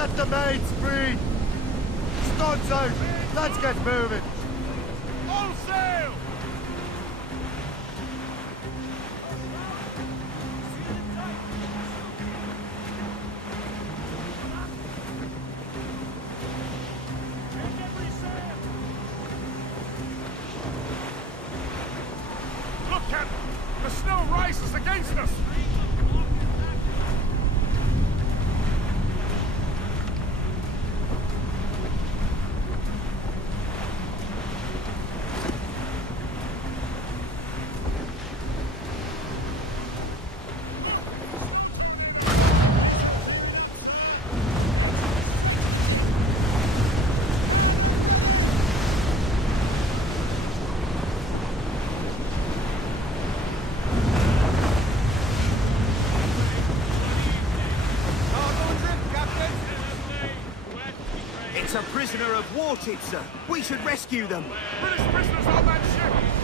Get the mates free! Studs out! Let's get moving! All sail! Look, Captain! The snow rises against us! It's a prisoner of war ship, sir. We should rescue them. British prisoners on that ship!